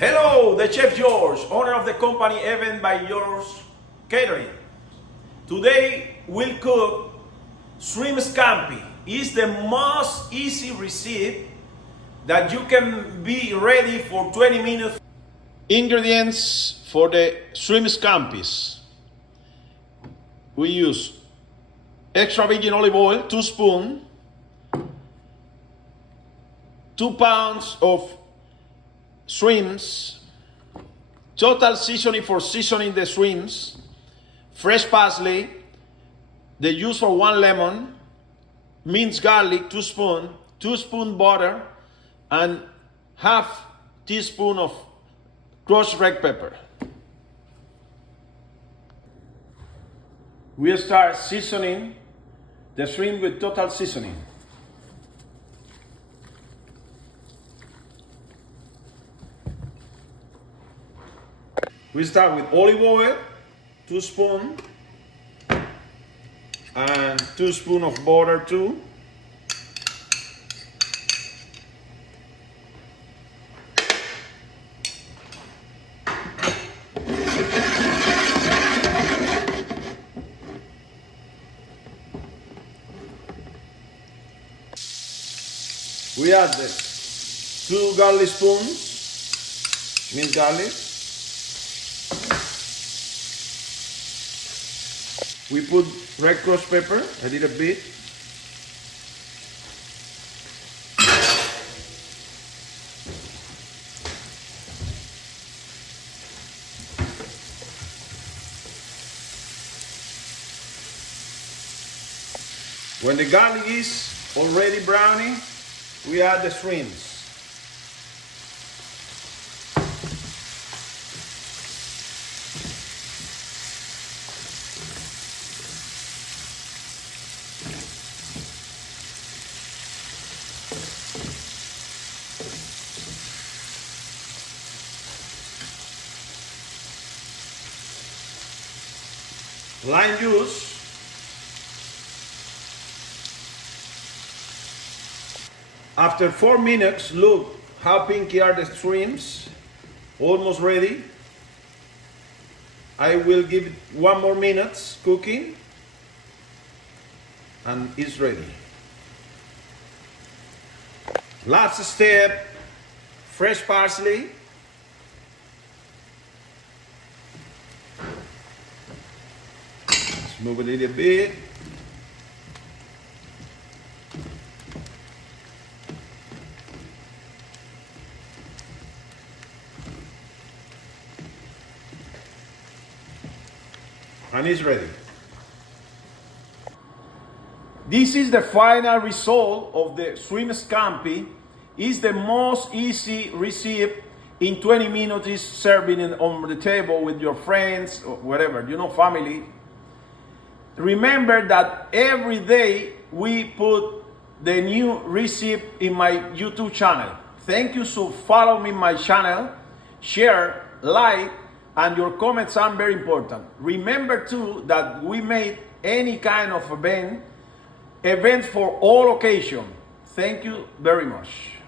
Hello, the Chef George, owner of the company Event by George Catering. Today we'll cook shrimp scampi. It's the most easy recipe that you can be ready for 20 minutes. Ingredients for the shrimp scampis. We use extra virgin olive oil, 2 spoons, 2 pounds of shrimps, total seasoning for seasoning the shrimps, fresh parsley, the juice for 1 lemon, minced garlic 2 spoons, 2 spoon butter, and half teaspoon of crushed red pepper. We'll start seasoning the shrimp with total seasoning. We start with olive oil, 2 spoons, and 2 spoons of butter too. We add the 2 garlic spoons, minced garlic. We put red crushed pepper, a little bit. When the garlic is already browning, we add the shrimps. Lime juice. After 4 minutes, look how pinky are the shrimps. Almost ready. I will give it 1 more minute cooking, and it's ready. Last step, fresh parsley. Move a little bit. And it's ready. This is the final result of the shrimp scampi. It's the most easy recipe. In 20 minutes is serving it on the table with your friends or whatever, family. Remember that every day we put the new recipe in my YouTube channel. Thank you, so follow me in my channel, share, like, and your comments are very important. Remember too that we made any kind of event for all occasions. Thank you very much.